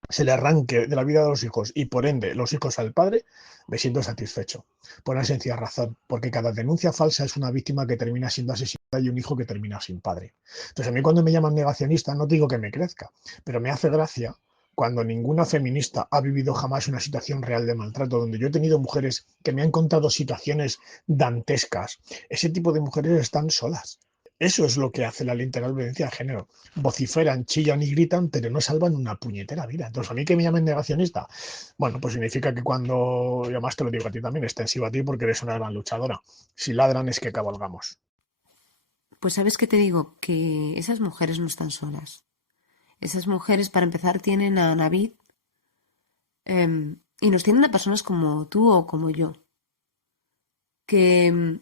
se le arranque de la vida de los hijos y por ende los hijos al padre, me siento satisfecho. Por una sencilla razón, porque cada denuncia falsa es una víctima que termina siendo asesinada y un hijo que termina sin padre. Entonces a mí cuando me llaman negacionista no digo que me crezca, pero me hace gracia cuando ninguna feminista ha vivido jamás una situación real de maltrato, donde yo he tenido mujeres que me han contado situaciones dantescas. Ese tipo de mujeres están solas. Eso es lo que hace la literal violencia de género. Vociferan, chillan y gritan, pero no salvan una puñetera vida. Entonces, a mí que me llamen negacionista, bueno, pues significa que cuando, y además te lo digo a ti también, extensivo a ti porque eres una gran luchadora. Si ladran es que cabalgamos. Pues sabes que te digo que esas mujeres no están solas. Esas mujeres, para empezar, tienen a Navid y nos tienen a personas como tú o como yo, que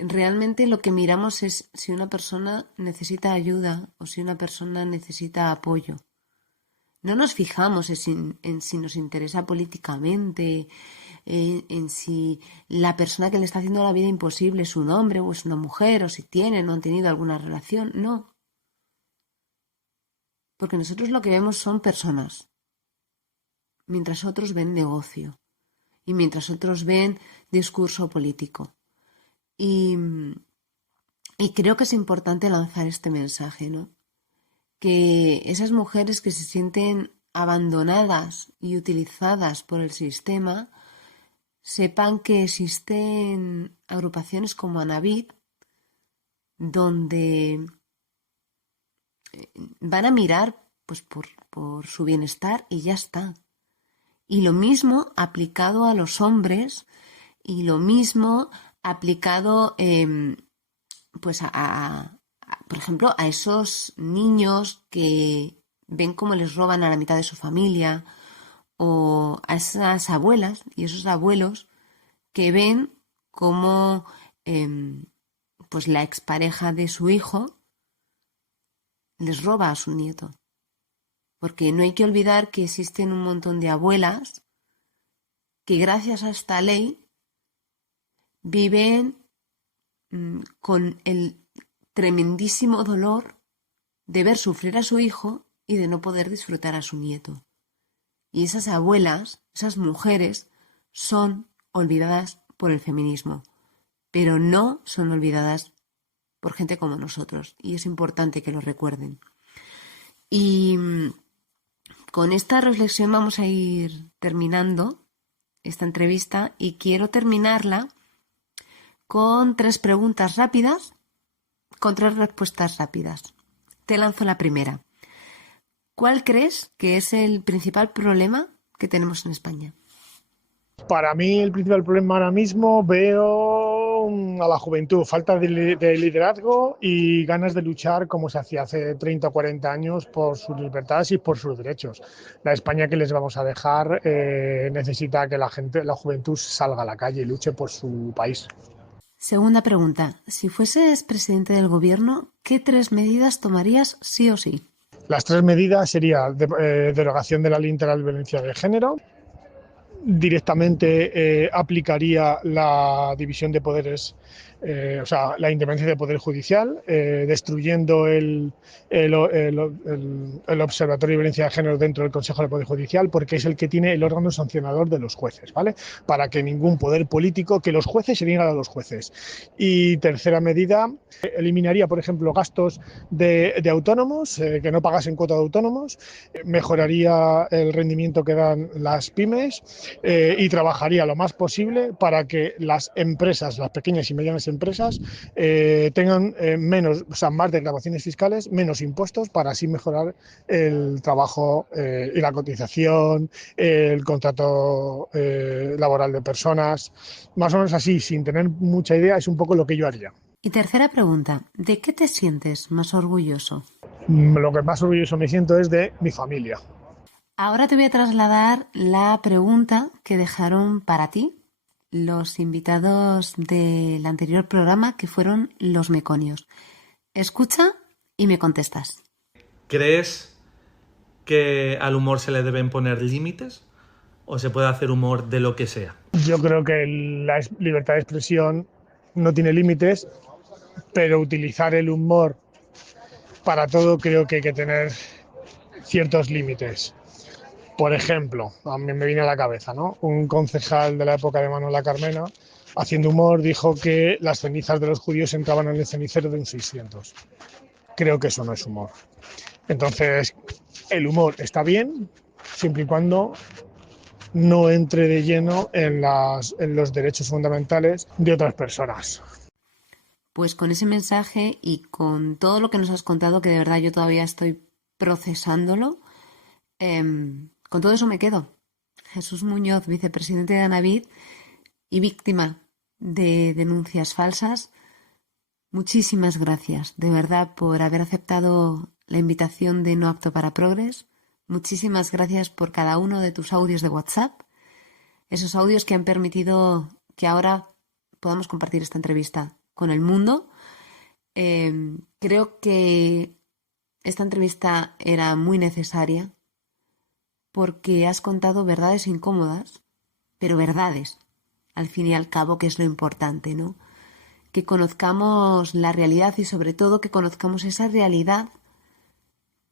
realmente lo que miramos es si una persona necesita ayuda o si una persona necesita apoyo. no nos fijamos en si nos interesa políticamente, en si la persona que le está haciendo la vida imposible es un hombre o es una mujer, o si tienen o han tenido alguna relación. No. Porque nosotros lo que vemos son personas, mientras otros ven negocio y mientras otros ven discurso político. Y creo que es importante lanzar este mensaje, ¿no? Que esas mujeres que se sienten abandonadas y utilizadas por el sistema sepan que existen agrupaciones como Anabit, donde van a mirar pues por su bienestar y ya está. Y lo mismo aplicado a los hombres y lo mismo aplicado pues por ejemplo, a esos niños que ven cómo les roban a la mitad de su familia, o a esas abuelas y esos abuelos que ven cómo pues la expareja de su hijo les roba a su nieto. Porque no hay que olvidar que existen un montón de abuelas que gracias a esta ley viven con el tremendísimo dolor de ver sufrir a su hijo y de no poder disfrutar a su nieto. Y esas abuelas, esas mujeres, son olvidadas por el feminismo, pero no son olvidadas por gente como nosotros, y es importante que lo recuerden. Y con esta reflexión vamos a ir terminando esta entrevista, y quiero terminarla con 3 preguntas rápidas, con 3 respuestas rápidas. Te lanzo la primera. ¿Cuál crees que es el principal problema que tenemos en España? Para mí el principal problema ahora mismo veo a la juventud, falta de liderazgo y ganas de luchar como se hacía hace 30 o 40 años por sus libertades y por sus derechos. La España que les vamos a dejar necesita que la juventud salga a la calle y luche por su país. Segunda pregunta. Si fueses presidente del gobierno, ¿qué 3 medidas tomarías sí o sí? Las 3 medidas serían derogación de la ley integral de violencia de género, directamente aplicaría la división de poderes, o sea, la independencia del Poder Judicial, destruyendo el Observatorio de Violencia de Género dentro del Consejo del Poder Judicial, porque es el que tiene el órgano sancionador de los jueces, ¿vale? Para que ningún poder político, que los jueces se niegan a los jueces. Y tercera medida, eliminaría, por ejemplo, gastos de autónomos, que no pagasen cuota de autónomos, mejoraría el rendimiento que dan las pymes, y trabajaría lo más posible para que las empresas, las pequeñas y medianas empresas, tengan más desgravaciones fiscales, menos impuestos, para así mejorar el trabajo y la cotización, el contrato laboral de personas. Más o menos así, sin tener mucha idea, es un poco lo que yo haría. Y tercera pregunta, ¿de qué te sientes más orgulloso? Lo que más orgulloso me siento es de mi familia. Ahora te voy a trasladar la pregunta que dejaron para ti los invitados del anterior programa, que fueron los meconios. Escucha y me contestas. ¿Crees que al humor se le deben poner límites o se puede hacer humor de lo que sea? Yo creo que la libertad de expresión no tiene límites, pero utilizar el humor para todo creo que hay que tener ciertos límites. Por ejemplo, a mí me viene a la cabeza, ¿no? Un concejal de la época de Manuela Carmena, haciendo humor, dijo que las cenizas de los judíos entraban en el cenicero de un 600. Creo que eso no es humor. Entonces, el humor está bien, siempre y cuando no entre de lleno en los derechos fundamentales de otras personas. Pues con ese mensaje y con todo lo que nos has contado, que de verdad yo todavía estoy procesándolo, con todo eso me quedo. Jesús Muñoz, vicepresidente de Anabit y víctima de denuncias falsas, muchísimas gracias, de verdad, por haber aceptado la invitación de No Apto para Progres. Muchísimas gracias por cada uno de tus audios de WhatsApp, esos audios que han permitido que ahora podamos compartir esta entrevista con el mundo. Creo que esta entrevista era muy necesaria, porque has contado verdades incómodas, pero verdades, al fin y al cabo, que es lo importante, ¿no? Que conozcamos la realidad y sobre todo que conozcamos esa realidad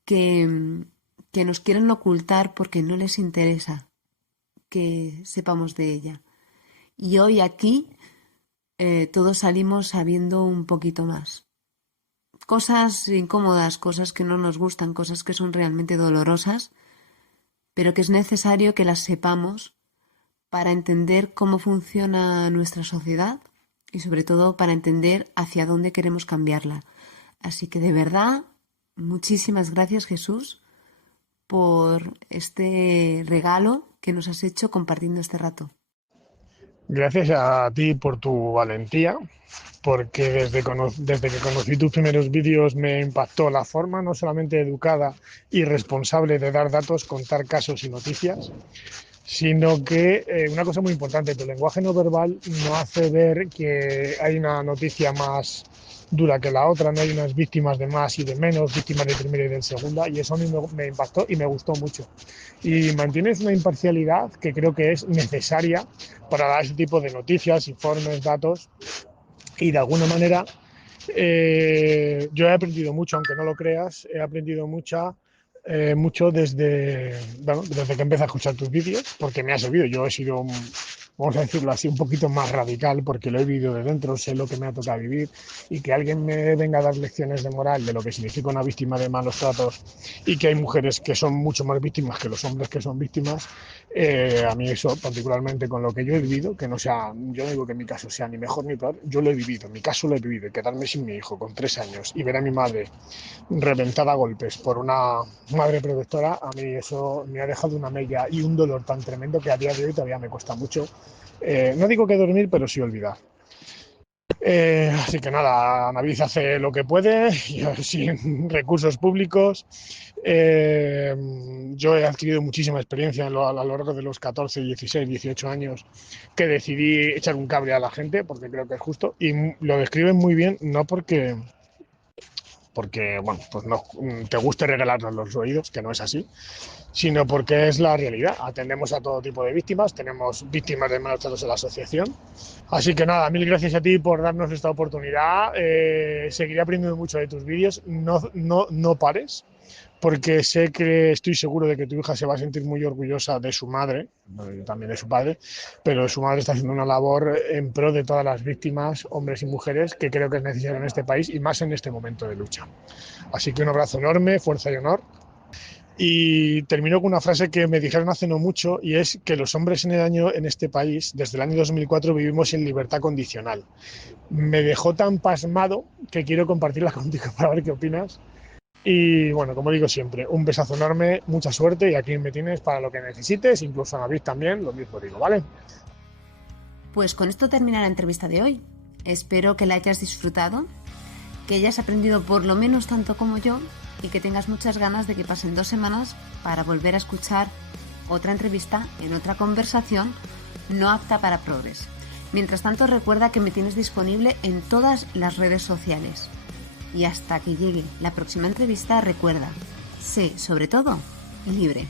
que nos quieren ocultar porque no les interesa que sepamos de ella. Y hoy aquí todos salimos sabiendo un poquito más. Cosas incómodas, cosas que no nos gustan, cosas que son realmente dolorosas, pero que es necesario que las sepamos para entender cómo funciona nuestra sociedad y sobre todo para entender hacia dónde queremos cambiarla. Así que de verdad, muchísimas gracias, Jesús, por este regalo que nos has hecho compartiendo este rato. Gracias a ti por tu valentía, porque desde que conocí tus primeros vídeos me impactó la forma no solamente educada y responsable de dar datos, contar casos y noticias, sino que una cosa muy importante, tu lenguaje no verbal no hace ver que hay una noticia más dura que la otra, no hay unas víctimas de más y de menos, víctimas de primera y de segunda, y eso a mí me impactó y me gustó mucho. Y mantienes una imparcialidad que creo que es necesaria para dar ese tipo de noticias, informes, datos, y de alguna manera yo he aprendido mucho, aunque no lo creas, he aprendido mucho desde que empecé a escuchar tus vídeos, porque me ha servido. Yo he sido, vamos a decirlo así, un poquito más radical, porque lo he vivido de dentro, sé lo que me ha tocado vivir, y que alguien me venga a dar lecciones de moral de lo que significa una víctima de malos tratos, y que hay mujeres que son mucho más víctimas que los hombres que son víctimas, a mí eso, particularmente con lo que yo he vivido, que no sea, yo no digo que en mi caso sea ni mejor ni peor, yo lo he vivido, en mi caso lo he vivido, y quedarme sin mi hijo con 3 años y ver a mi madre reventada a golpes por una madre protectora, a mí eso me ha dejado una mella y un dolor tan tremendo que a día de hoy todavía me cuesta mucho, no digo que dormir, pero sí olvidar. Así que nada, Navid hace lo que puede, sin recursos públicos. Yo he adquirido muchísima experiencia a lo largo de los 14, 16, 18 años que decidí echar un cable a la gente porque creo que es justo, y lo describen muy bien, no porque bueno, pues no te guste regalarnos los oídos, que no es así, sino porque es la realidad. Atendemos a todo tipo de víctimas, tenemos víctimas de malos tratos en la asociación. Así que nada, mil gracias a ti por darnos esta oportunidad. Seguiré aprendiendo mucho de tus vídeos. No pares, porque sé que estoy seguro de que tu hija se va a sentir muy orgullosa de su madre, bueno, también de su padre, pero su madre está haciendo una labor en pro de todas las víctimas, hombres y mujeres, que creo que es necesaria en este país y más en este momento de lucha. Así que un abrazo enorme, fuerza y honor. Y termino con una frase que me dijeron hace no mucho, y es que los hombres en este país, desde el año 2004, vivimos en libertad condicional. Me dejó tan pasmado que quiero compartirla contigo para ver qué opinas. Y bueno, como digo siempre, un besazo enorme, mucha suerte, y aquí me tienes para lo que necesites, incluso a Navid también, lo mismo digo, ¿vale? Pues con esto termina la entrevista de hoy. Espero que la hayas disfrutado, que hayas aprendido por lo menos tanto como yo y que tengas muchas ganas de que pasen 2 semanas para volver a escuchar otra entrevista en otra conversación no apta para progres. Mientras tanto, recuerda que me tienes disponible en todas las redes sociales. Y hasta que llegue la próxima entrevista, recuerda, sé, sobre todo, libre.